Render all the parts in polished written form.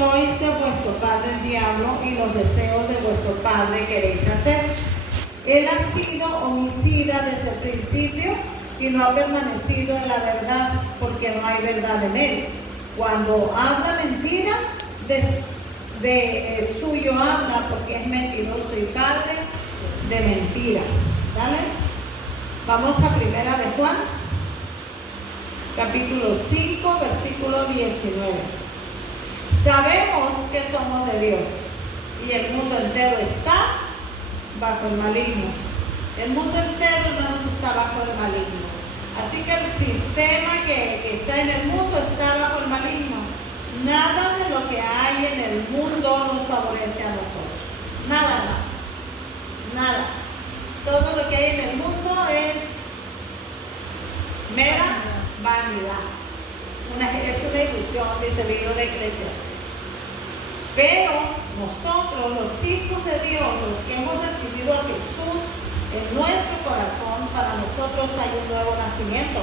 sois de vuestro padre el diablo y los deseos de vuestro padre queréis hacer. Él ha sido homicida desde el principio y no ha permanecido en la verdad, porque no hay verdad en él. Cuando habla mentira, de suyo habla, porque es mentiroso y padre de mentira. ¿Vale? Vamos a Primera de Juan, capítulo 5, versículo 19. Sabemos que somos de Dios y el mundo entero está bajo el maligno. El mundo entero, hermanos, está bajo el maligno. Así que el sistema que está en el mundo está bajo el maligno. Nada de lo que hay en el mundo nos favorece a nosotros. Nada más. Nada. Todo lo que hay en el mundo es mera vanidad. Es una ilusión, dice el libro de Eclesiastés. Pero nosotros, los hijos de Dios, los que hemos recibido a Jesús en nuestro corazón, para nosotros hay un nuevo nacimiento.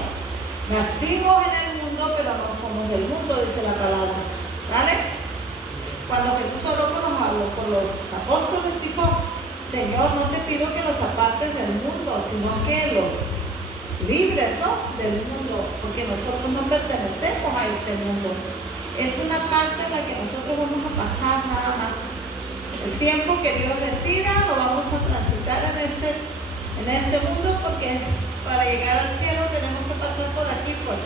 Nacimos en el mundo, pero no somos del mundo, dice la palabra. ¿Vale? Cuando Jesús habló con los apóstoles, dijo: Señor, no te pido que los apartes del mundo, sino que los libres, ¿no?, del mundo, porque nosotros no pertenecemos a este mundo. Es una parte en la que nosotros vamos a pasar nada más. El tiempo que Dios decida lo vamos a transitar en este mundo, porque para llegar al cielo tenemos que pasar por aquí, pues.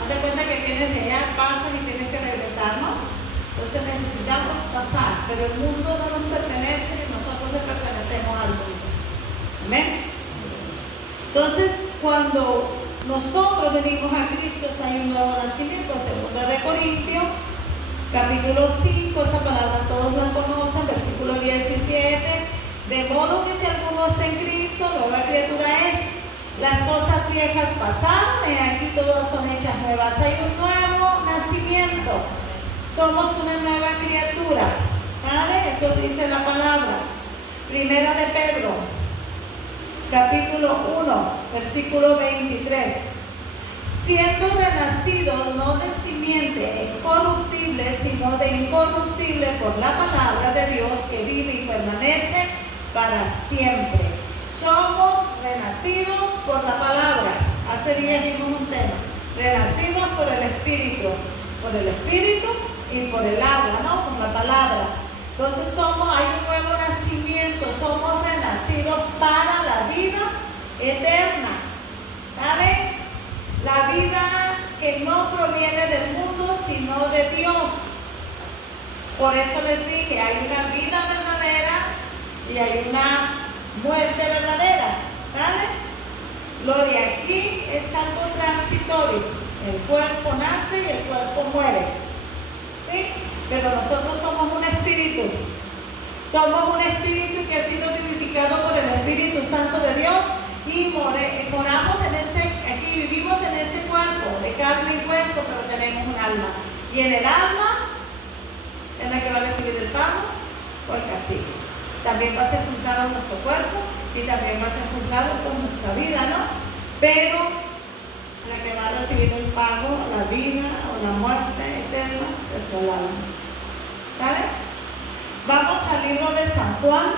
Haz de cuenta que vienes de allá, pasas y tienes que regresar, ¿no? Entonces necesitamos pasar, pero el mundo no nos pertenece y nosotros le pertenecemos al mundo. Amén. Entonces, cuando nosotros venimos a Cristo, hay un nuevo nacimiento. 2 de Corintios, capítulo 5, esta palabra todos la conocen, versículo 17. De modo que si alguno está en Cristo, nueva criatura es. Las cosas viejas pasaron y aquí todas son hechas nuevas. Hay un nuevo nacimiento. Somos una nueva criatura. ¿Vale? Eso dice la palabra. Primera de Pedro, capítulo 1, versículo 23. Siendo renacidos no de simiente corruptible, sino de incorruptible por la palabra de Dios que vive y permanece para siempre. Somos renacidos por la palabra. Hace días vimos un tema. Renacidos por el Espíritu y por el agua, ¿no? Por la palabra. Entonces hay un nuevo nacimiento, somos renacidos para la vida eterna. ¿Saben? La vida que no proviene del mundo, sino de Dios. Por eso les dije, hay una vida verdadera y hay una muerte verdadera. ¿Saben? Lo de aquí es algo transitorio. El cuerpo nace y el cuerpo muere. ¿Sí? Pero nosotros somos un espíritu. Somos un espíritu que ha sido vivificado por el Espíritu Santo de Dios y moramos aquí vivimos en este cuerpo de carne y hueso, pero tenemos un alma. Y en el alma es la que va a recibir el pago o el castigo. También va a ser juzgado nuestro cuerpo y también va a ser juzgado por nuestra vida, ¿no? Pero la que va a recibir el pago, la vida o la muerte eterna es el alma. ¿Sabe? Vamos al libro de San Juan,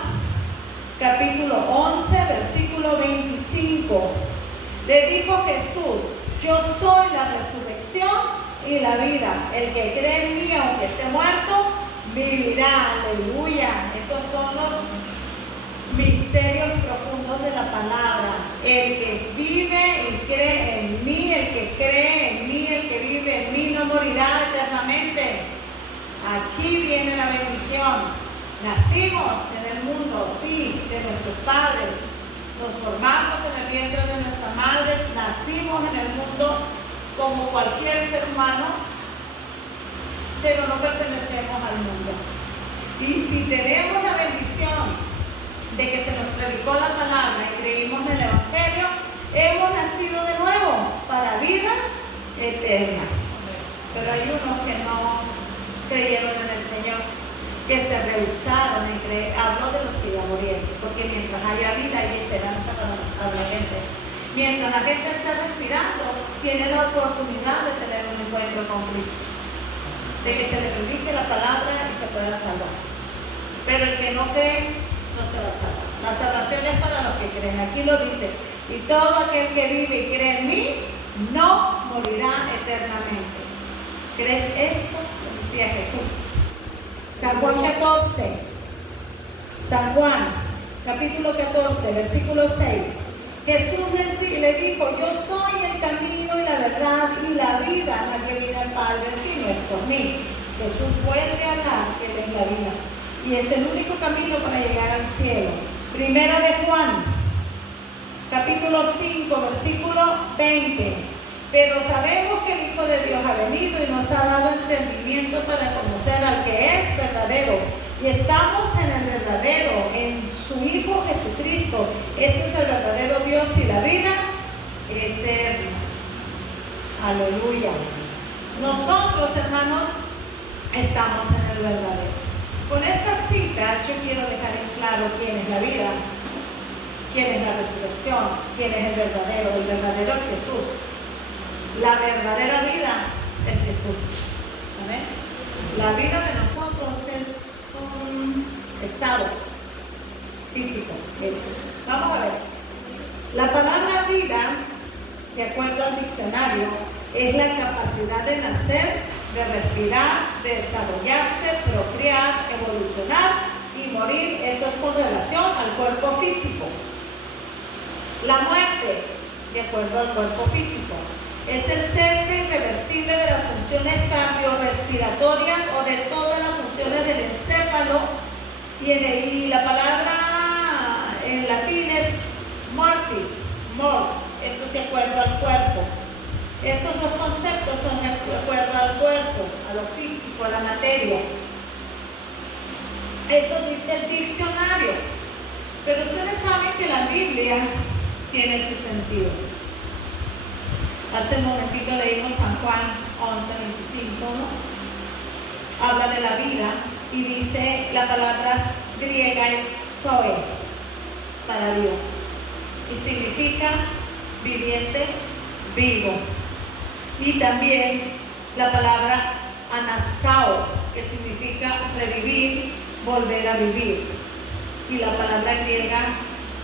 capítulo 11, versículo 25. Le dijo Jesús: yo soy la resurrección y la vida. El que cree en mí, aunque esté muerto, vivirá. Aleluya. Esos son los misterios profundos de la palabra. El que vive y cree en mí, el que cree en mí, el que vive en mí, no morirá eternamente. Aquí viene la bendición. Nacimos en el mundo, sí, de nuestros padres. Nos formamos en el vientre de nuestra madre. Nacimos en el mundo como cualquier ser humano, pero no pertenecemos al mundo. Y si tenemos la bendición de que se nos predicó la palabra y creímos en el Evangelio, hemos nacido de nuevo para vida eterna. Pero hay unos que no creyeron en el Señor, que se rehusaron en creer. Habló de los que ya murieron, porque mientras haya vida hay esperanza para la gente. Mientras la gente está respirando, tiene la oportunidad de tener un encuentro con Cristo, de que se le predique la pueda salvar. Pero el que no cree no se va a salvar. La salvación es para los que creen. Aquí lo dice: y todo aquel que vive y cree en mí no morirá eternamente. ¿Crees esto? Lo decía Jesús. San Juan 14. San Juan, capítulo 14, versículo 6. Jesús le dijo: yo soy el camino y la verdad y la vida. Nadie viene al Padre si no es por mí. Jesús vuelve a hablar que Él es la vida. Y es el único camino para llegar al cielo. Primera de Juan, capítulo 5, versículo 20. Pero sabemos que el Hijo de Dios ha venido y nos ha dado entendimiento para conocer al que es verdadero. Y estamos en el verdadero, en su Hijo Jesucristo. Este es el verdadero Dios y la vida eterna. Aleluya. Nosotros, hermanos, estamos en el verdadero. Con esta cita yo quiero dejar en claro quién es la vida, quién es la resurrección, quién es el verdadero. El verdadero es Jesús. La verdadera vida es Jesús. ¿Amén? La vida de nosotros es un estado físico. Vamos a ver. La palabra vida, de acuerdo al diccionario, es la capacidad de nacer, de respirar, de desarrollarse, procrear, evolucionar y morir. Eso es con relación al cuerpo físico. La muerte, de acuerdo al cuerpo físico, es el cese irreversible de las funciones cardiorrespiratorias o de todas las funciones del encéfalo. Y la palabra en latín es mortis, mors. Esto es de acuerdo al cuerpo. Estos dos conceptos son de acuerdo al cuerpo, a lo físico, a la materia. Eso dice el diccionario. Pero ustedes saben que la Biblia tiene su sentido. Hace un momentito leímos San Juan 11:25, ¿no? Habla de la vida y dice, la palabra griega es zoe, para Dios. Y significa viviente, vivo. Y también la palabra anasao, que significa revivir, volver a vivir. Y la palabra griega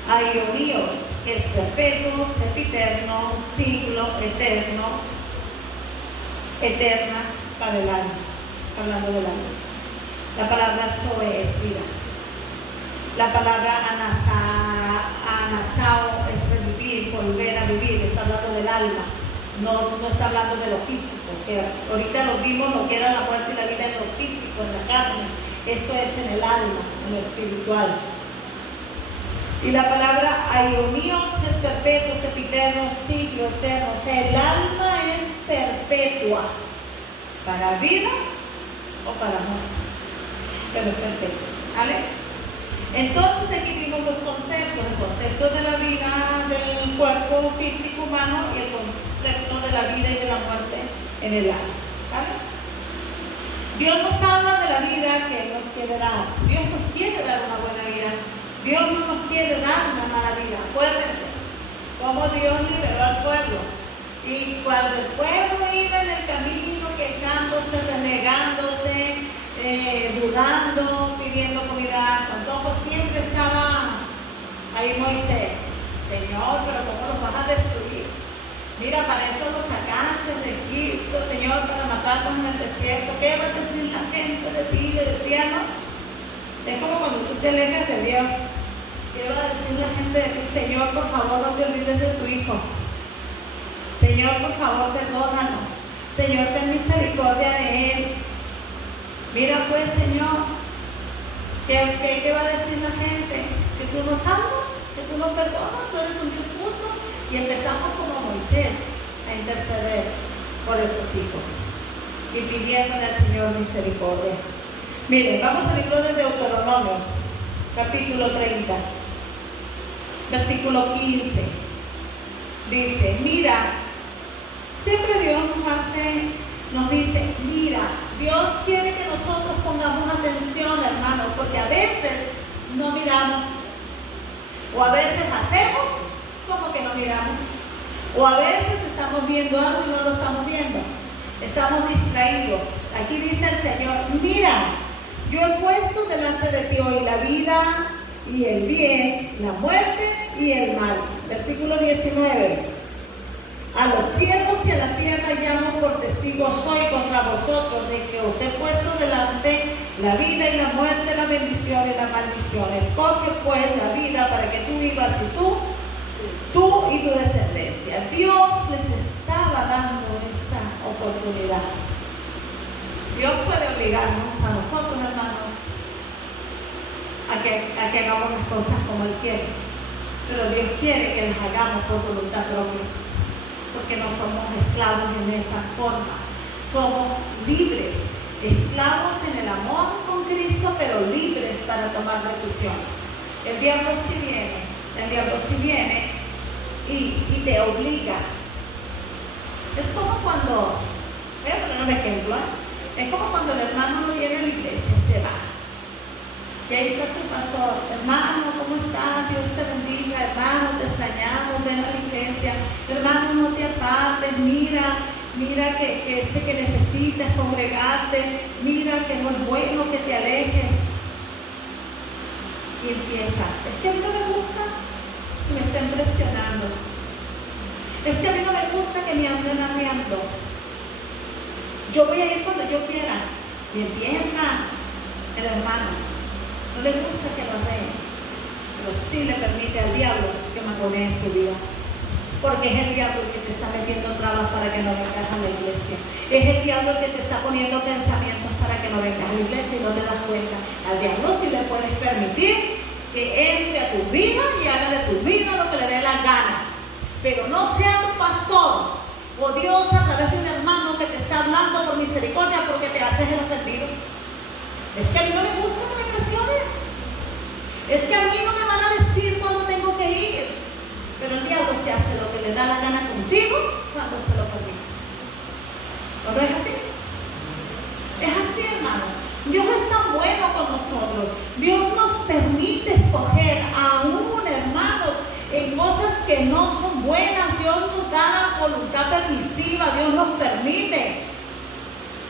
aionios, que es perpetuo, sempiterno, siglo, eterno, eterna para el alma. Está hablando del alma. La palabra zoe es vida. La palabra anasao es revivir, volver a vivir. Está hablando del alma. No está hablando de lo físico, que ahorita lo vimos, lo que era la muerte y la vida en lo físico, en la carne. Esto es en el alma, en lo espiritual. Y la palabra aionios es perpetuo, sempiterno, siglo, eterno. O sea, el alma es perpetua, para vida o para muerte, pero es perpetua. ¿Sale? Entonces aquí vimos los conceptos: el concepto de la vida del cuerpo físico humano y el concepto de la vida y de la muerte en el alma. ¿Sale? Dios nos habla de la vida que Él nos quiere dar. Dios nos quiere dar una buena vida. Dios no nos quiere dar una mala vida. Acuérdense cómo Dios liberó al pueblo. Y cuando el pueblo iba en el camino, quejándose, renegándose, dudando, pidiendo comida a su antojo, siempre estaba ahí Moisés: Señor, pero ¿cómo los vas a destruir? Mira, para eso los sacaste de Egipto, Señor, para matarlos en el desierto. ¿Qué va a decir la gente de ti? Le decía, ¿no? Es como cuando tú te alejas de Dios. ¿Qué va a decir la gente de ti? Señor, por favor, no te olvides de tu Hijo. Señor, por favor, perdónanos. Señor, ten misericordia de Él. Mira pues, Señor, ¿qué va a decir la gente? Que tú nos amas, que tú nos perdonas, tú eres un Dios justo. Y empezamos como Moisés a interceder por esos hijos y pidiéndole al Señor misericordia. Miren, vamos al libro de Deuteronomios, capítulo 30, versículo 15. Dice, mira, siempre Dios nos dice, mira, Dios quiere que nosotros pongamos atención, hermanos, porque a veces no miramos, o a veces hacemos como que no miramos, o a veces estamos viendo algo y no lo estamos viendo, estamos distraídos. Aquí dice el Señor, mira, Yo he puesto delante de ti hoy la vida y el bien, la muerte y el mal. Versículo 19. A los cielos y a la tierra llamo por testigo soy contra vosotros de que os he puesto delante la vida y la muerte, la bendición y la maldición. Escoge pues la vida para que tú vivas y tú y tu descendencia. Dios les estaba dando esa oportunidad. Dios puede obligarnos a nosotros, hermanos, a que hagamos las cosas como Él quiere. Pero Dios quiere que las hagamos por voluntad propia, porque no somos esclavos en esa forma. Somos libres, esclavos en el amor con Cristo, pero libres para tomar decisiones. El diablo sí viene y te obliga. Es como cuando, voy a poner un ejemplo, es como cuando el hermano no viene a la iglesia, se va. Y ahí está su pastor: hermano, ¿cómo estás? Dios te bendiga, hermano, te extrañamos, ven a la iglesia, hermano, no te apartes, mira que necesitas congregarte, mira que no es bueno que te alejes. Y empieza: es que a mí no me gusta que me estén presionando, es que a mí no me gusta que me anden arreando, yo voy a ir cuando yo quiera. Y empieza el hermano, no le gusta que lo arreen, pero sí le permite al diablo que mangonee su vida, porque es el diablo el que te está metiendo trabas para que no vengas a la iglesia. Es el diablo el que te está poniendo pensamientos para que no vengas a la iglesia y no te das cuenta. Al diablo sí le puedes permitir que entre a tu vida y haga de tu vida lo que le dé la gana, pero no sea tu pastor o Dios a través de un hermano que te está hablando por misericordia porque te haces el ofendido. Es que a mí no me gusta que me presionen, es que a mí no me van a decir cuándo tengo que ir, pero el diablo se hace lo que le da la gana contigo cuando se lo permites. ¿No es así? Es así, hermano. Dios es tan bueno con nosotros. Dios nos permite escoger aún, hermanos, en cosas que no son buenas. Dios nos da la voluntad permisiva. Dios nos permite,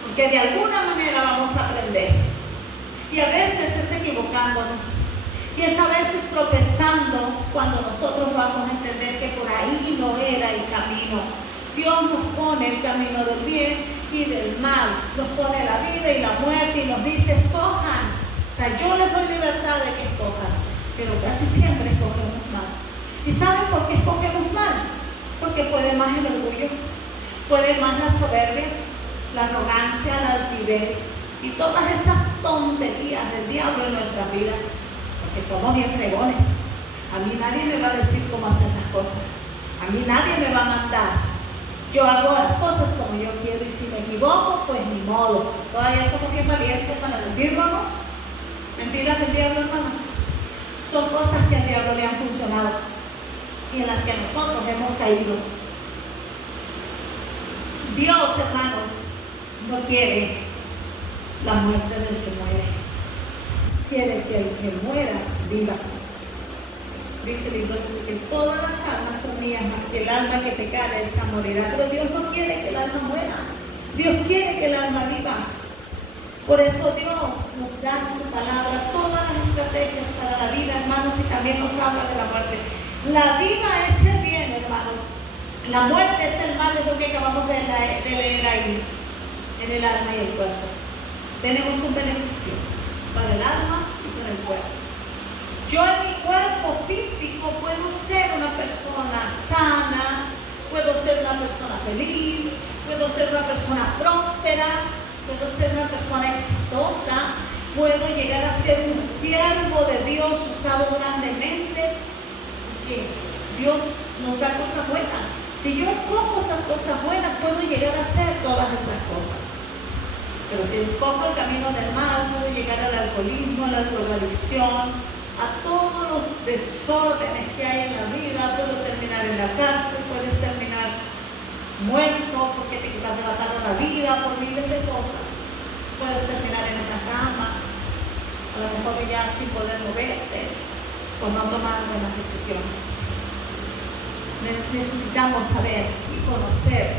porque de alguna manera vamos a aprender. Y a veces es equivocándonos, y es a veces tropezando cuando nosotros vamos a entender que por ahí no era el camino. Dios nos pone el camino del bien y del mal, nos pone la vida y la muerte y nos dice: escojan. O sea, yo les doy libertad de que escojan, pero casi siempre escogemos mal. ¿Y saben por qué escogemos mal? Porque puede más el orgullo, puede más la soberbia, la arrogancia, la altivez y todas esas tonterías del diablo en nuestra vida, porque somos bien fregones. A mí nadie me va a decir cómo hacer las cosas, a mí nadie me va a mandar. Yo hago las cosas como yo quiero, y si me equivoco, pues ni modo. Todavía somos bien valientes para decirlo, ¿no? Mentiras del diablo, hermano. Son cosas que al diablo le han funcionado y en las que nosotros hemos caído. Dios, hermanos, no quiere la muerte del que muere, quiere que el que muera viva. Dice el libro, dice que todas las almas son mías, más que el alma que pecare esa morirá. Pero Dios no quiere que el alma muera, Dios quiere que el alma viva. Por eso Dios nos da en su palabra todas las estrategias para la vida, hermanos, y también nos habla de la muerte. La vida es el bien, hermano. La muerte es el mal, es lo que acabamos de leer ahí, en el alma y el cuerpo. Tenemos un beneficio para el alma y para el cuerpo. Yo en mi cuerpo físico puedo ser una persona sana, puedo ser una persona feliz, puedo ser una persona próspera, puedo ser una persona exitosa, puedo llegar a ser un siervo de Dios usado grandemente, porque Dios nos da cosas buenas. Si yo escojo esas cosas buenas, puedo llegar a hacer todas esas cosas. Pero si escojo el camino del mal, puedo llegar al alcoholismo, a la drogadicción, a todos los desórdenes que hay en la vida. Puedo terminar en la cárcel, puedes terminar muerto porque te mataron la vida por miles de cosas. Puedes terminar en una cama, a lo mejor ya sin poder moverte, por no tomar buenas decisiones. Necesitamos saber y conocer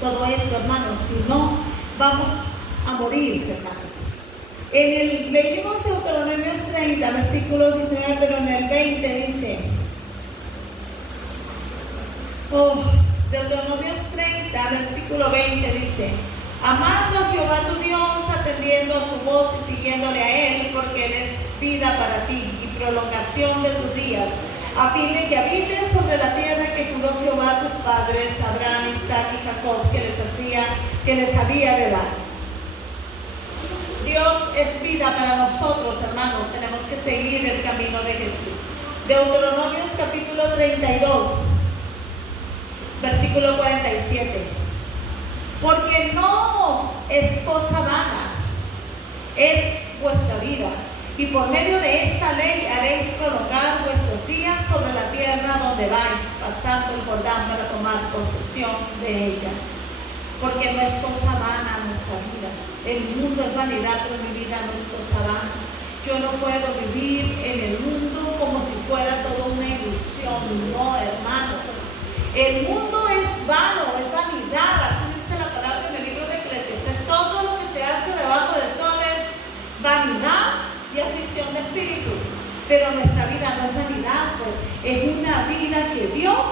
todo esto, hermanos, si no vamos a morir, hermanos. Leímos Deuteronomios 30, versículo 19, pero en el 20 dice, Deuteronomios 30, versículo 20 dice, amando a Jehová tu Dios, atendiendo a su voz y siguiéndole a Él, porque Él es vida para ti y prolongación de tus días, a fin de que habites sobre la tierra que juró Jehová a tus padres, Abraham, Isaac y Jacob, que les había de dar. Dios es vida para nosotros, hermanos. Tenemos que seguir el camino de Jesús. Deuteronomios capítulo 32, versículo 47. Porque no os es cosa vana, es vuestra vida. Y por medio de esta ley haréis prolongar vuestros días sobre la tierra donde vais, pasando el Jordán para tomar posesión de ella. Porque no es cosa vana nuestra vida. El mundo es vanidad, pero mi vida no es cosa vana. Yo no puedo vivir en el mundo como si fuera toda una ilusión. No, hermanos. El mundo es vano, es vanidad. Así dice la palabra en el libro de Eclesiastés. Todo lo que se hace debajo del sol es vanidad y aflicción de espíritu. Pero nuestra vida no es vanidad, pues es una vida que Dios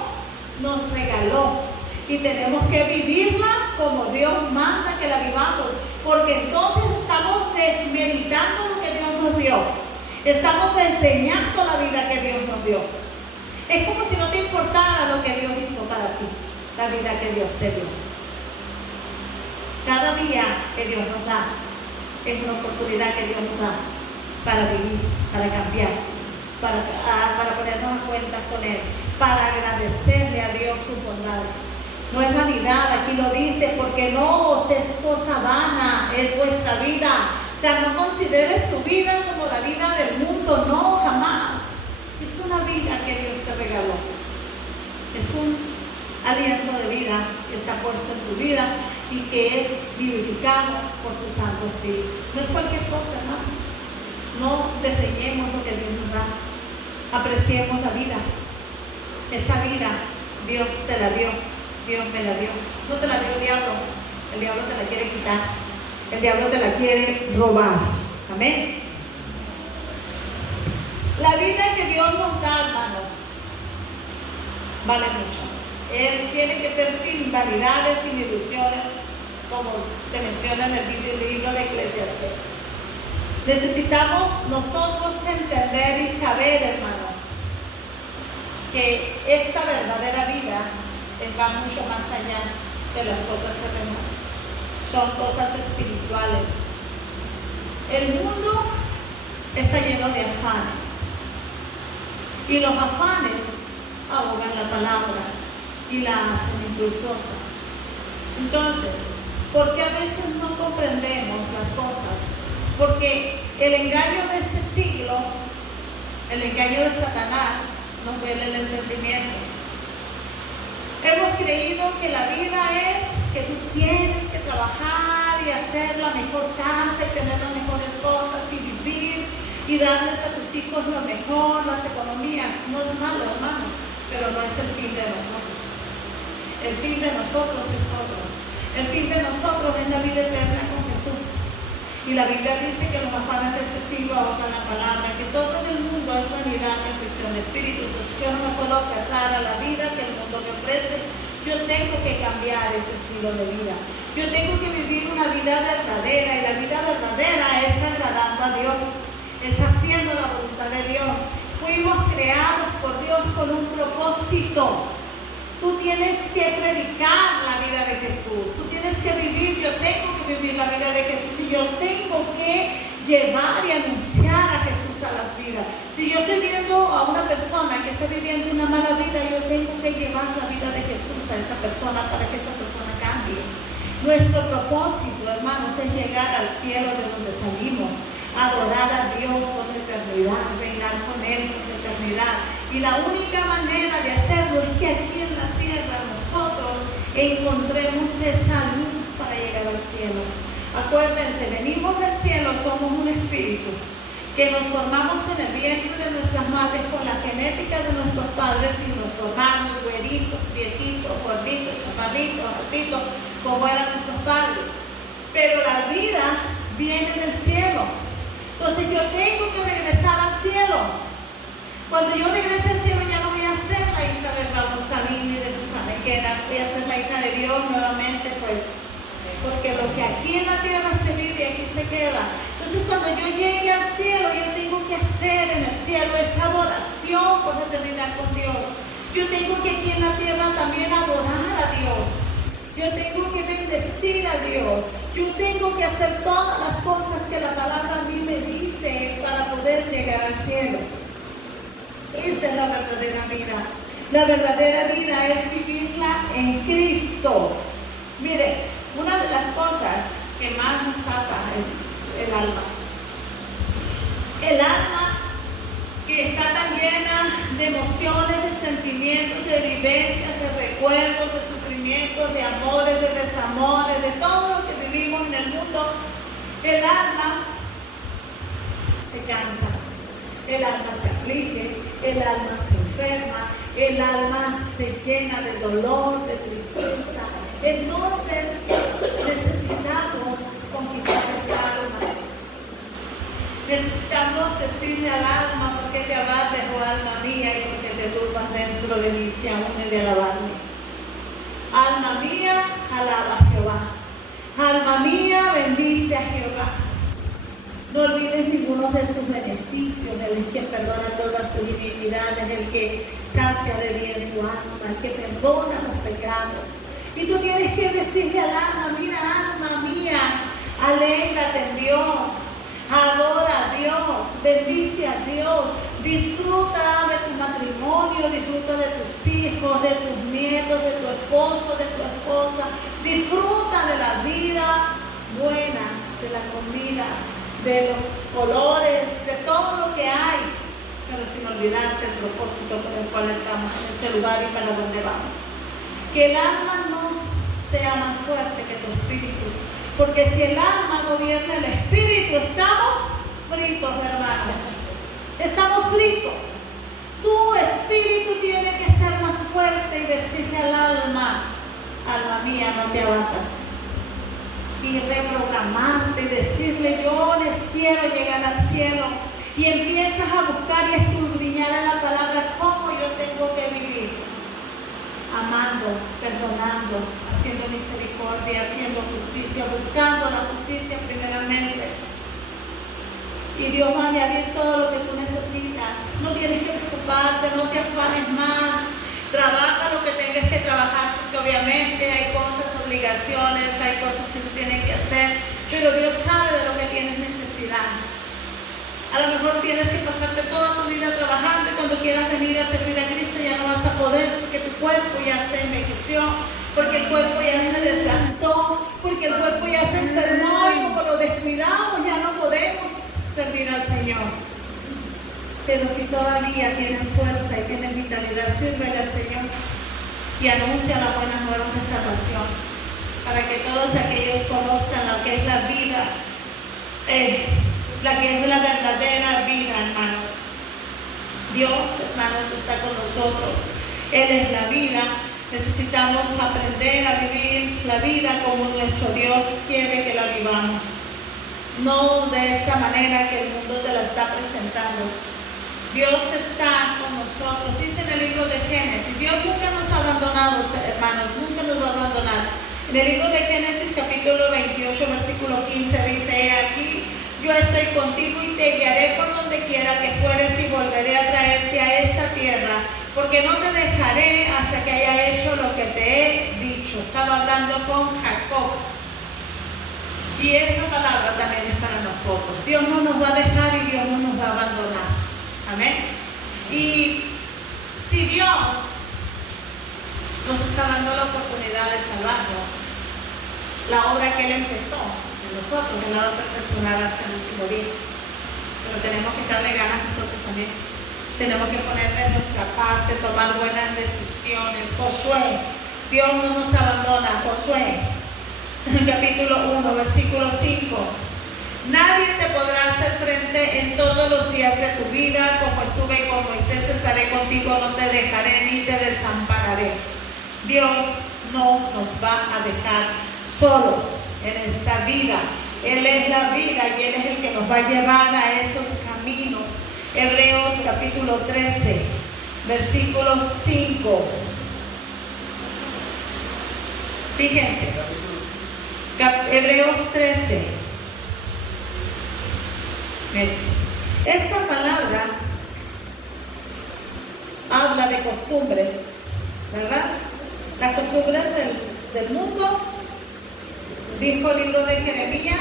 nos regaló. Y tenemos que vivirla como Dios manda que la vivamos, porque entonces estamos desmeritando lo que Dios nos dio. Estamos desdeñando la vida que Dios nos dio. Es como si no te importara lo que Dios hizo para ti, la vida que Dios te dio. Cada día que Dios nos da es una oportunidad que Dios nos da para vivir, para cambiar, para ponernos a cuentas con Él, para agradecerle a Dios sus bondades. No es vanidad, aquí lo dice, porque no os es cosa vana, es vuestra vida. O sea, no consideres tu vida como la vida del mundo, no, jamás. Es una vida que Dios te regaló. Es un aliento de vida que está puesto en tu vida y que es vivificado por su Santo Espíritu. No es cualquier cosa, hermanos. No desdeñemos lo que Dios nos da. Apreciemos la vida. Esa vida Dios te la dio. Dios me la dio. No te la dio el diablo te la quiere quitar, el diablo te la quiere robar. Amén. La vida que Dios nos da, hermanos, vale mucho. Tiene que ser sin vanidades, sin ilusiones, como se menciona en el libro de Eclesiastés. Necesitamos nosotros entender y saber, hermanos, que esta verdadera vida va mucho más allá de las cosas terrenales. Son cosas espirituales. El mundo está lleno de afanes. Y los afanes ahogan la palabra y la hacen infructuosa. Entonces, ¿por qué a veces no comprendemos las cosas? Porque el engaño de este siglo, el engaño de Satanás, nos vela el entendimiento. Hemos creído que la vida es que tú tienes que trabajar y hacer la mejor casa y tener las mejores cosas y vivir y darles a tus hijos lo mejor, las economías. No es malo, hermano, pero no es el fin de nosotros. El fin de nosotros es otro. El fin de nosotros es la vida eterna con Jesús. Y la Biblia dice que los afanes de este siglo ahogan la palabra, que todo en el mundo es vanidad y aflicción de espíritu. Entonces yo no me puedo aferrar a la vida que el mundo me ofrece. Yo tengo que cambiar ese estilo de vida. Yo tengo que vivir una vida verdadera, y la vida verdadera es agradando a Dios, es haciendo la voluntad de Dios. Fuimos creados por Dios con un propósito. Tú tienes que predicar la vida de Jesús. Tú tienes que vivir, yo tengo que vivir la vida de Jesús. Y yo tengo que llevar y anunciar a Jesús a las vidas. Si yo estoy viendo a una persona que está viviendo una mala vida, yo tengo que llevar la vida de Jesús a esa persona para que esa persona cambie. Nuestro propósito, hermanos, es llegar al cielo de donde salimos, adorar a Dios por la eternidad, reinar con Él por la eternidad. Y la única manera de hacerlo es que aquí en la tierra nosotros encontremos esa luz para llegar al cielo. Acuérdense, venimos del cielo, somos un espíritu que nos formamos en el vientre de nuestras madres con la genética de nuestros padres y nuestros hermanos, güeritos, prietitos, gorditos, chaparritos, altitos, como eran nuestros padres. Pero la vida viene del cielo. Entonces yo tengo que regresar al cielo. Cuando yo regrese al cielo ya no voy a ser la hija de Raúl Salín ni de Susana Quedas, voy a ser la hija de Dios nuevamente, pues, porque lo que aquí en la tierra se vive, aquí se queda. Entonces cuando yo llegue al cielo, yo tengo que hacer en el cielo esa adoración por eternidad con Dios. Yo tengo que aquí en la tierra también adorar a Dios. Yo tengo que bendecir a Dios. Yo tengo que hacer todas las cosas que la palabra a mí me dice para poder llegar al cielo. Esa es la verdadera vida. La verdadera vida es vivirla en Cristo. Mire, una de las cosas que más nos ata es el alma. El alma que está tan llena de emociones, de sentimientos, de vivencias, de recuerdos, de sufrimientos, de amores, de desamores, de todo lo que vivimos en el mundo. El alma se cansa, el alma se aflige, el alma se enferma, el alma se llena de dolor, de tristeza. Entonces necesitamos conquistar esa alma. Necesitamos decirle al alma: ¿por qué te abates, oh alma mía, y por qué te turbas dentro de mí, si aún he de alabarme? Alma mía, alaba a Jehová. Alma mía, bendice a Jehová. No olvides ninguno de sus beneficios, el que perdona todas tus iniquidades, el que sacia de bien tu alma, el que perdona los pecados. Y tú tienes que decirle al alma: mira, alma mía, alégrate en Dios, adora a Dios, bendice a Dios, disfruta de tu matrimonio, disfruta de tus hijos, de tus nietos, de tu esposo, de tu esposa, disfruta de la vida buena, de la comida, de los colores, de todo lo que hay, pero sin olvidarte el propósito por el cual estamos en este lugar y para donde vamos. Que el alma no sea más fuerte que tu espíritu, porque si el alma gobierna el espíritu, estamos fritos, hermanos. Estamos fritos. Tu espíritu tiene que ser más fuerte y decirle al alma: alma mía, no te abatas. Y reprogramarte y decirle: yo les quiero llegar al cielo. Y empiezas a buscar y a escudriñar en la palabra cómo yo tengo que vivir. Amando, perdonando, haciendo misericordia, haciendo justicia, buscando la justicia primeramente. Y Dios va a añadir todo lo que tú necesitas. No tienes que preocuparte, no te afanes más. Trabaja lo que tengas que trabajar, porque obviamente hay cosas, obligaciones, hay cosas que tú tienes que hacer, pero Dios sabe de lo que tienes necesidad. A lo mejor tienes que pasarte toda tu vida trabajando, y cuando quieras venir a servir a Cristo ya no vas a poder, porque tu cuerpo ya se envejeció, porque el cuerpo ya se desgastó, porque el cuerpo ya se enfermó, y como lo descuidamos ya no podemos servir al Señor. Pero si todavía tienes fuerza y tienes vitalidad, sírvele al Señor y anuncia las buenas nuevas de salvación, para que todos aquellos conozcan lo que es la vida, la que es la verdadera vida, hermanos. Dios, hermanos, está con nosotros. Él es la vida. Necesitamos aprender a vivir la vida como nuestro Dios quiere que la vivamos. No de esta manera que el mundo te la está presentando. Dios está con nosotros. Dice en el libro de Génesis: Dios nunca nos ha abandonado, hermanos, nunca nos va a abandonar. En el libro de Génesis capítulo 28 versículo 15 dice: he aquí, yo estoy contigo y te guiaré por donde quiera que fueres, y volveré a traerte a esta tierra, porque no te dejaré hasta que haya hecho lo que te he dicho. Estaba hablando con Jacob. Y esa palabra también es para nosotros. Dios no nos va a dejar y Dios no nos va a abandonar. Amén. Y si Dios nos está dando la oportunidad de salvarnos, la obra que Él empezó en nosotros, Él la va a perfeccionar hasta el último día. Pero tenemos que echarle ganas nosotros también. Tenemos que poner de nuestra parte, tomar buenas decisiones. Josué, Dios no nos abandona. Josué, capítulo 1, versículo 5. Nadie te podrá hacer frente en todos los días de tu vida. Como estuve con Moisés, estaré contigo, no te dejaré ni te desampararé. Dios no nos va a dejar solos en esta vida. Él es la vida y Él es el que nos va a llevar a esos caminos. Hebreos capítulo 13, versículo 5. Fíjense, Hebreos 13. Esta palabra habla de costumbres, ¿verdad? Las costumbres del mundo. Dijo el libro de Jeremías,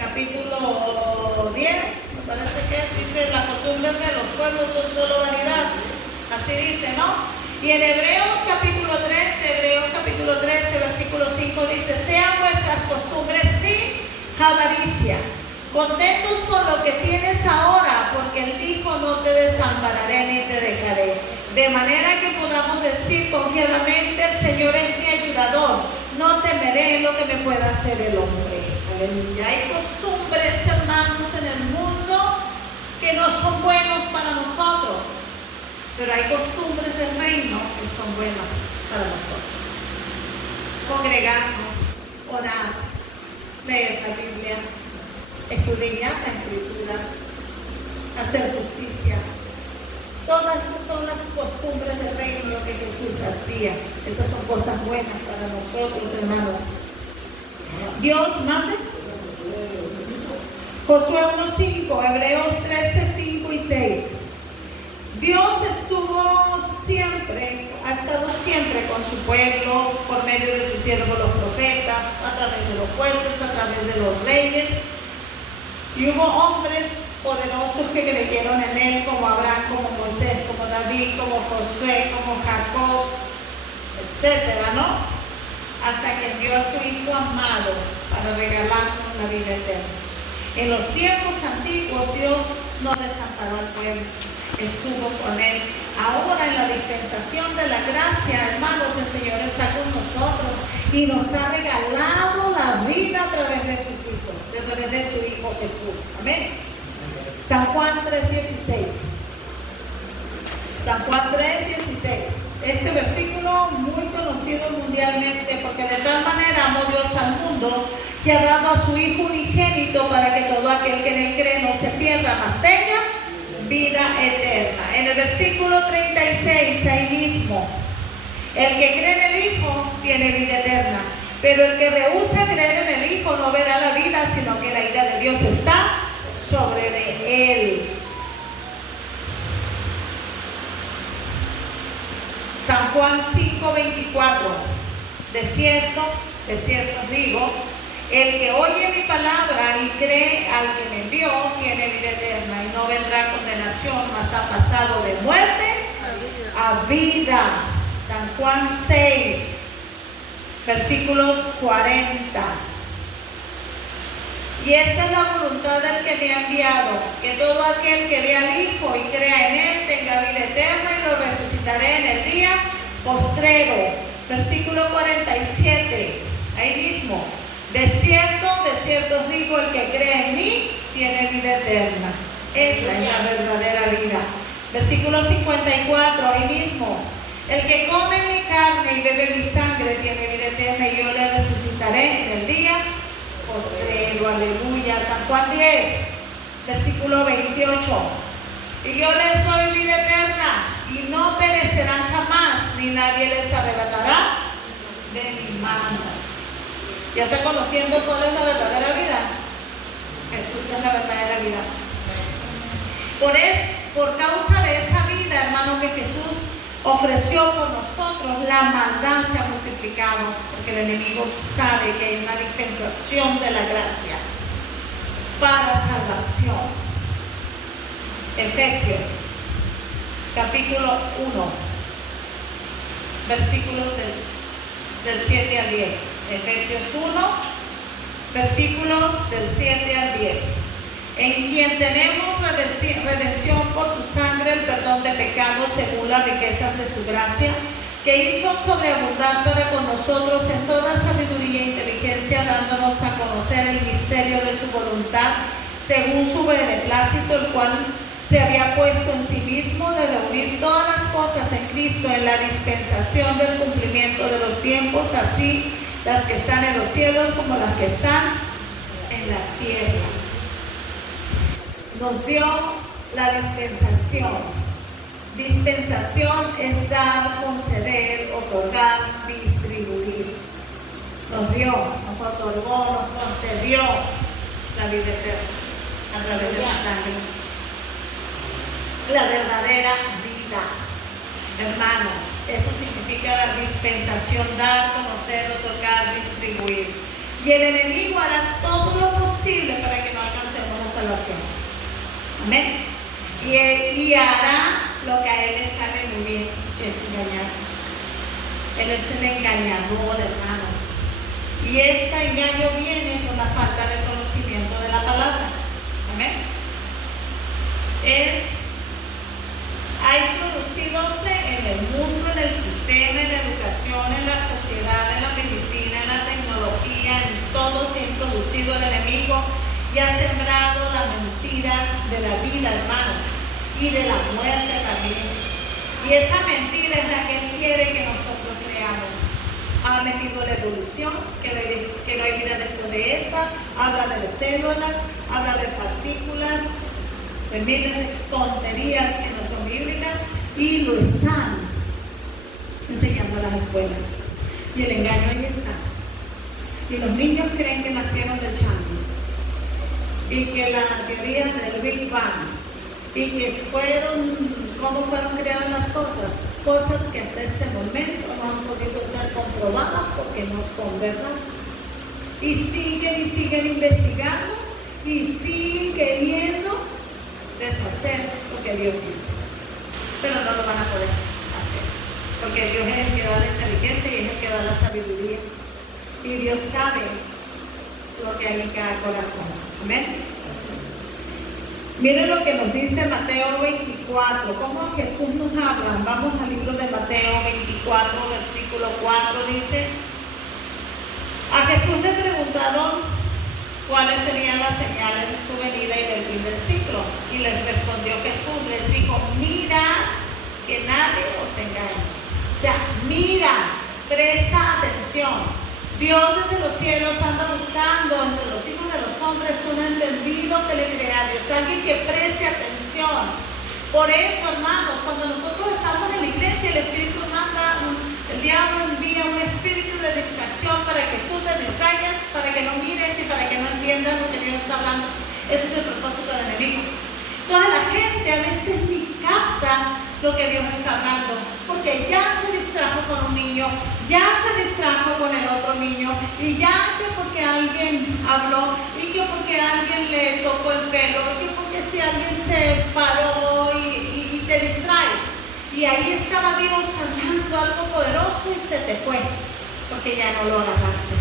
capítulo 10, me parece que dice: las costumbres de los pueblos son solo vanidad. Así dice, ¿no? Y en Hebreos capítulo 13, versículo 5 dice: sean vuestras costumbres sin avaricia, contentos con lo que tienes ahora, porque Él dijo: no te desampararé ni te dejaré. De manera que podamos decir confiadamente: el Señor es mi ayudador, no temeré lo que me pueda hacer el hombre. Aleluya. Hay costumbres, hermanos, en el mundo que no son buenos para nosotros, pero hay costumbres del reino que son buenas para nosotros. Congregarnos, orar, leer la Biblia, escudriñar la Escritura, hacer justicia. Todas esas son las costumbres del reino, lo que Jesús hacía. Esas son cosas buenas para nosotros, hermanos. Dios mande. Josué 1:5, Hebreos 13:5 y 6. Dios ha estado siempre con su pueblo por medio de sus siervos los profetas, a través de los jueces, a través de los reyes. Y hubo hombres poderosos que creyeron en Él, como Abraham, como Moisés, como David, como Josué, como Jacob, etcétera, ¿no? Hasta que envió a su Hijo amado para regalarnos la vida eterna. En los tiempos antiguos Dios no desamparó al pueblo, estuvo con Él. Ahora en la dispensación de la gracia, hermanos, el Señor está con nosotros y nos ha regalado la vida a través de sus hijos, a través de su Hijo Jesús. Amén. San Juan 3:16. San Juan 3:16. Este versículo muy conocido mundialmente, porque de tal manera amó Dios al mundo que ha dado a su Hijo unigénito para que todo aquel que en Él cree no se pierda, mas tenga vida eterna. En el versículo 36, ahí mismo: el que cree en el Hijo tiene vida eterna, pero el que rehúsa creer en el Hijo no verá la vida, sino que la ira de Dios está sobre él. San Juan 5:24. De cierto os digo, el que oye mi palabra y cree al que me envió tiene vida eterna y no vendrá condenación, mas ha pasado de muerte a vida. San Juan 6, versículos 40. Y esta es la voluntad del que me ha enviado, que todo aquel que vea al Hijo y crea en Él tenga vida eterna, y lo resucitaré en el día postrero. Versículo 47, ahí mismo: de cierto os digo, el que cree en mí tiene vida eterna. Esa es la verdadera vida. Versículo 54, ahí mismo: el que come mi carne y bebe mi sangre tiene vida eterna, y yo le resucitaré en el día postrero. Aleluya. San Juan 10, versículo 28: y yo les doy vida eterna y no perecerán jamás, ni nadie les arrebatará de mi mano. ¿Ya está conociendo cuál es la verdadera vida? Jesús es la verdadera vida. Por causa de esa vida, hermano, que Jesús ofreció por nosotros, la maldad se ha multiplicado, porque el enemigo sabe que hay una dispensación de la gracia para salvación. Efesios capítulo 1, versículos del 7 al 10. Efesios 1, versículos del 7 al 10. En quien tenemos redención por su sangre, el perdón de pecados según las riquezas de su gracia, que hizo sobreabundar para con nosotros en toda sabiduría e inteligencia, dándonos a conocer el misterio de su voluntad, según su beneplácito, el cual se había puesto en sí mismo de reunir todas las cosas en Cristo en la dispensación del cumplimiento de los tiempos, así las que están en los cielos como las que están en en la tierra. Nos dio la dispensación. Dispensación es dar, conceder, otorgar, distribuir. Nos dio, nos otorgó, nos concedió la vida eterna a través de su sangre. La verdadera vida. Hermanos, eso significa la dispensación, dar, conocer, otorgar, distribuir. Y el enemigo hará todo lo posible para que no alcancemos la salvación. Amén. Y hará lo que a él le sale muy bien, que es engañarnos. Él es el engañador, hermanos. Y este engaño viene por la falta de conocimiento de la palabra. Amén. Ha introducidose en el mundo, en el sistema, en la educación, en la sociedad, en la medicina, en la tecnología, en todo se ha introducido el enemigo y ha sembrado la mentira de la vida, hermanos, y de la muerte también. Y esa mentira es la que él quiere que nosotros creamos. Ha metido la evolución, que no hay vida después de esta, habla de células, habla de partículas, de miles de tonterías que no son bíblicas, y lo están enseñando a las escuelas. Y el engaño ahí está. Y los niños creen que nacieron del chango, y que la teoría del Big Bang, y que cómo fueron creadas las cosas que hasta este momento no han podido ser comprobadas porque no son verdad. Y siguen investigando y siguen queriendo deshacer lo que Dios hizo, pero no lo van a poder hacer, porque Dios es el que da la inteligencia y es el que da la sabiduría, y Dios sabe lo que hay en cada corazón. Amén. Miren lo que nos dice Mateo 24, cómo Jesús nos habla. Vamos al libro de Mateo 24, versículo 4, dice: a Jesús le preguntaron cuáles serían las señales de su venida y del fin del siglo. Y les respondió Jesús, les dijo: mira que nadie os engañe. O sea, mira, presta atención. Dios desde los cielos anda buscando entre los hijos de los hombres un entendido que le crea a Dios, alguien que preste atención. Por eso, hermanos, cuando nosotros estamos en la iglesia, el Espíritu manda, el diablo envía un espíritu de distracción para que tú te distraigas, para que no mires y para que no entiendas lo que Dios está hablando. Ese es el propósito del enemigo. Entonces la gente a veces ni capta lo que Dios está hablando, porque ya se distrajo con un niño, ya se distrajo con el otro niño, y ya que porque alguien habló, y que porque alguien le tocó el pelo, y que porque si alguien se paró y te distraes. Y ahí estaba Dios hablando algo poderoso y se te fue, porque ya no lo agarraste,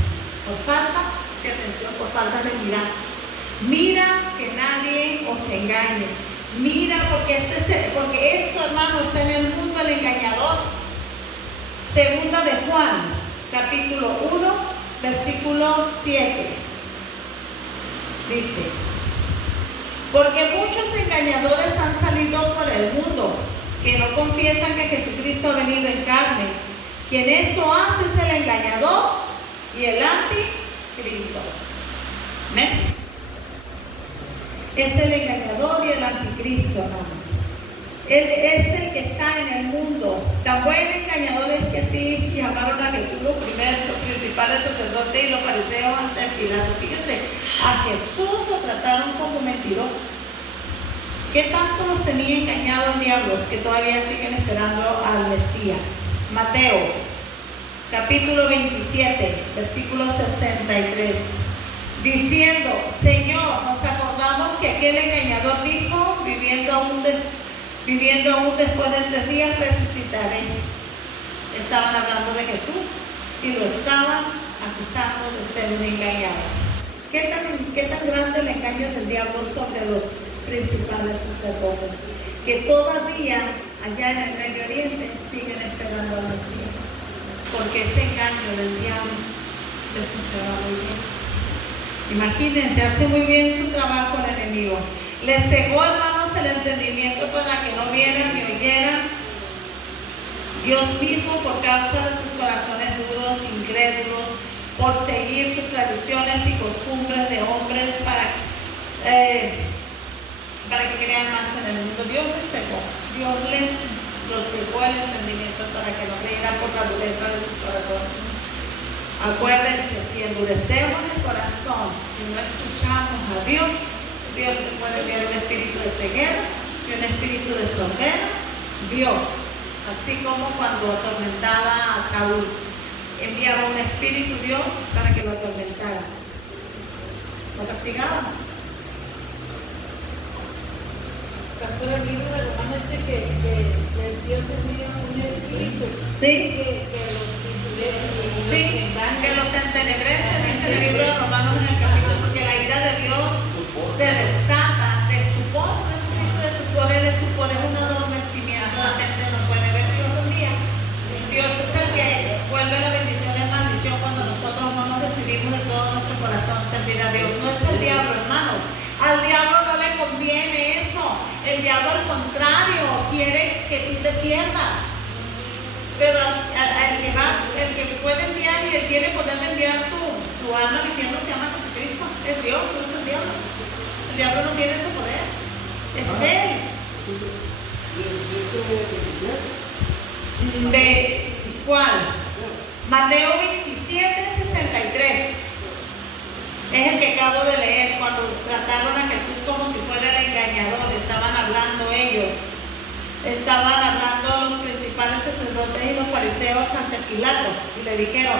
por falta de atención, por falta de mirar. Mira que nadie os engañe. Mira, porque esto, hermano, está en el mundo el engañador. Segunda de Juan, capítulo 1, versículo 7. Dice: porque muchos engañadores han salido por el mundo, que no confiesan que Jesucristo ha venido en carne. Quien esto hace es el engañador y el anticristo. ¿Amén? Es el engañador y el anticristo, hermanos. Él es el que está en el mundo. Tan buen engañador es que sí llamaron a Jesús los principales sacerdotes y los fariseos ante Pilato. Fíjense, a Jesús lo trataron como mentiroso. ¿Qué tanto los tenía engañados diablos que todavía siguen esperando al Mesías? Mateo, capítulo 27, versículo 63. Diciendo: Señor, nos acordamos que aquel engañador dijo: viviendo aún después de 3 días resucitaré. Estaban hablando de Jesús y lo estaban acusando de ser un engañador. ¿Qué tan grande el engaño del diablo sobre los principales sacerdotes? Que todavía allá en el Medio Oriente siguen esperando al Mesías, porque ese engaño del diablo les funciona muy bien. Imagínense, hace muy bien su trabajo el enemigo. Les cegó, hermanos, el entendimiento para que no vieran ni oyeran. Dios mismo, por causa de sus corazones duros, incrédulos, por seguir sus tradiciones y costumbres de hombres para que crean más en el mundo. Dios les cegó el entendimiento para que no creyeran por la dureza de su corazón. Acuérdense, si endurecemos el corazón, si no escuchamos a Dios, Dios puede enviar un espíritu de ceguera y un espíritu de sordera. Dios, así como cuando atormentaba a Saúl, enviaba un espíritu Dios para que lo atormentara, lo castigaba. Pastor, el libro de Romanos dice que Dios envía un espíritu que los endurece y que los entenebrece, dice el libro de Romanos en el capítulo, porque la ira de Dios se desata de estupor, un espíritu de estupor, el estupor es un adormecimiento, la gente no puede ver. Dios lo envía. Dios es el que vuelve la bendición en maldición cuando nosotros no nos decidimos de todo nuestro corazón servir a Dios. No es el diablo, hermano. Al diablo no le conviene eso. El diablo, al contrario, quiere que tú te pierdas. Pero el que puede enviar y él quiere poder enviar tu alma al infierno se llama Jesucristo. Es Dios, no es el diablo. El diablo no tiene ese poder. Es él. ¿De cuál? Mateo 27:63. Es el que acabo de leer, cuando trataron a Jesús como si fuera el engañador. Estaban hablando ellos. Estaban hablando los principales sacerdotes y los fariseos ante Pilato. Y le dijeron: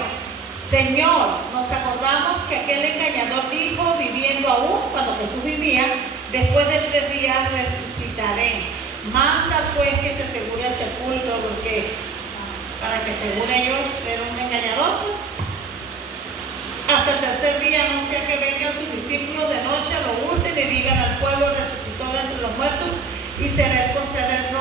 Señor, nos acordamos que aquel engañador dijo, viviendo aún, cuando Jesús vivía, después de 3 días resucitaré. Manda pues que se asegure el sepulcro, porque para que según ellos era un engañador, pues, hasta el 3er día, no sea que vengan sus discípulos de noche, lo hurten y digan al pueblo: resucitó de entre los muertos, y será el postrer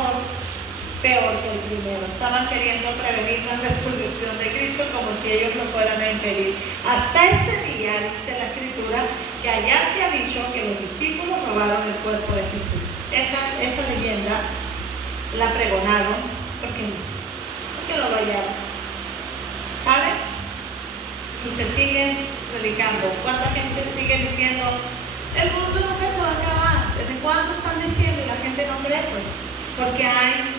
peor que el primero. Estaban queriendo prevenir la resurrección de Cristo como si ellos lo fueran a impedir. Hasta este día dice la Escritura que allá se ha dicho que los discípulos robaron el cuerpo de Jesús. Esa leyenda la pregonaron porque lo hallaron. ¿Saben? Y se siguen predicando. ¿Cuánta gente sigue diciendo el mundo nunca se va a acabar? ¿Desde cuándo están diciendo? Y la gente no cree, pues, porque hay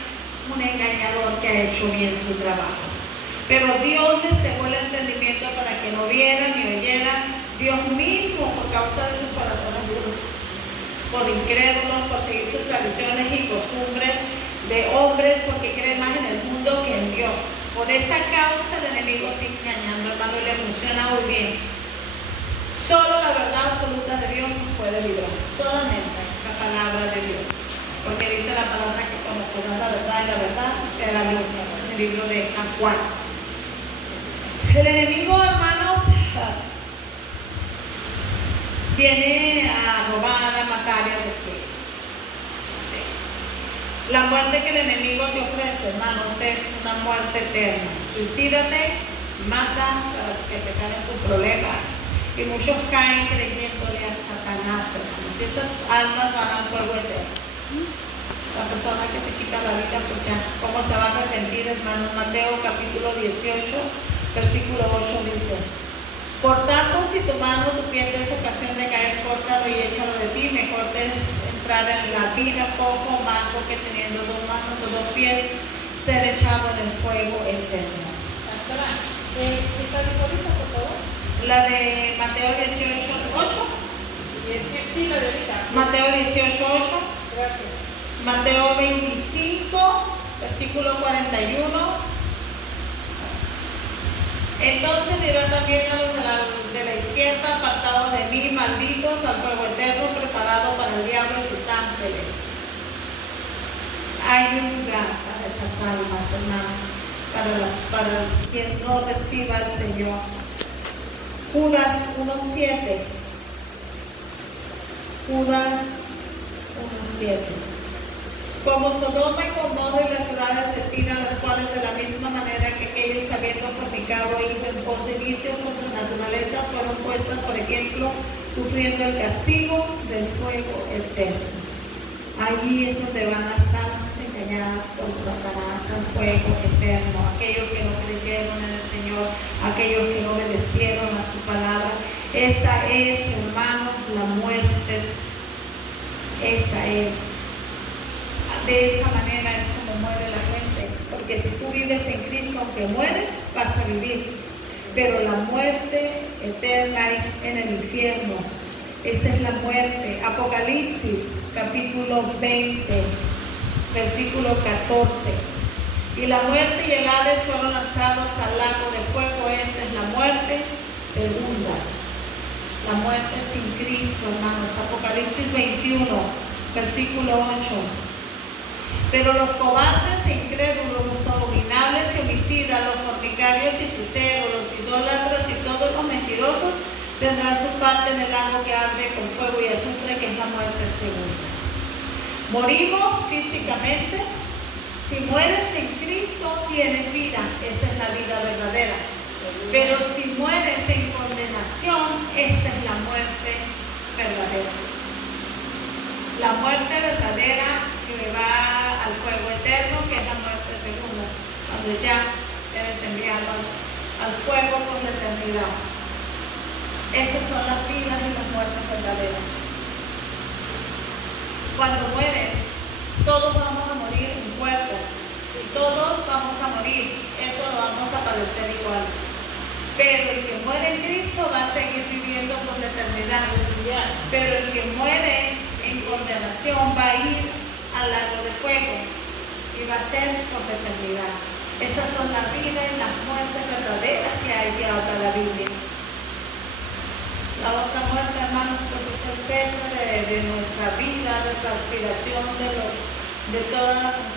un engañador que ha hecho bien su trabajo. Pero Dios les cegó el entendimiento para que no vieran ni oyeran. Dios mismo, por causa de sus corazones duros, por incrédulos, por seguir sus tradiciones y costumbres de hombres, porque creen más en el mundo que en Dios. Por esa causa el enemigo sigue engañando, hermano, y le funciona muy bien. Solo la verdad absoluta de Dios nos puede librar, solamente la palabra de Dios. Porque dice la palabra que conocerán la verdad y la verdad te hará luz, en el libro de San Juan. El enemigo, hermanos, viene a robar, a matar y a destruir. La muerte que el enemigo te ofrece, hermanos, es una muerte eterna. Suicídate, mata para que te caigan tu problema. Y muchos caen creyéndole a Satanás, hermanos. Y esas almas van al fuego eterno. La persona que se quita la vida, pues ya, ¿cómo se va a arrepentir, hermanos? Mateo capítulo 18, versículo 8 dice: Por tanto, si tu mano, tu pie te es ocasión de caer, córtalo y échalo de ti. Mejor te es entrar en la vida poco manco que teniendo 2 manos o 2 pies, ser echado en el fuego eterno. Pastora, cita ahorita, por favor. La de Mateo 18, 8. Sí, la de ahorita. Mateo 18, 8. Gracias. Mateo 25, versículo 41. Entonces dirán también a los de la izquierda: apartados de mí, malditos, al fuego eterno preparado para el diablo y sus ángeles. Hay un lugar para esas almas, hermano, para quien no reciba al Señor. Judas 1:7. Judas 1:7. Como Sodoma y Gomorra y las ciudades vecinas, las cuales de la misma manera que aquellos, habiendo fornicado e ido en pos de vicios contra la naturaleza, fueron puestas, por ejemplo, sufriendo el castigo del fuego eterno. Allí es donde van las almas engañadas engañadas por Satanás al fuego eterno. Aquellos que no creyeron en el Señor, aquellos que no obedecieron a su palabra. Esa es, hermanos, la muerte. Esa es. De esa manera es como muere la gente. Porque si tú vives en Cristo, aunque mueres, vas a vivir. Pero la muerte eterna es en el infierno. Esa es la muerte. Apocalipsis, capítulo 20, versículo 14. Y la muerte y el Hades fueron lanzados al lago de fuego. Esta es la muerte segunda. La muerte sin Cristo, hermanos. Apocalipsis 21, versículo 8. Pero los cobardes e incrédulos, los abominables y homicidas, los fornicarios y hechiceros, los idólatras y todos los mentirosos tendrán su parte en el lago que arde con fuego y azufre, que es la muerte segunda. Morimos físicamente. Si mueres en Cristo, tienes vida. Esa es la vida verdadera. Pero si mueres en condenación, esta es la muerte verdadera. La muerte verdadera que va al fuego eterno, que es la muerte segunda, cuando ya debes enviarlo al fuego por la eternidad. Esas son las vidas y las muertes verdaderas. Cuando mueres, todos vamos a morir en cuerpo. Todos vamos a morir. Eso lo vamos a padecer iguales. Pero el que muere en Cristo va a seguir viviendo por la eternidad. Pero el que muere en condenación va a ir al lago de fuego y va a ser por la eternidad. Esas son las vidas y las muertes verdaderas que hay ya para la Biblia. La otra muerte, hermanos, pues es el cese de nuestra vida, de la aspiración de toda la función.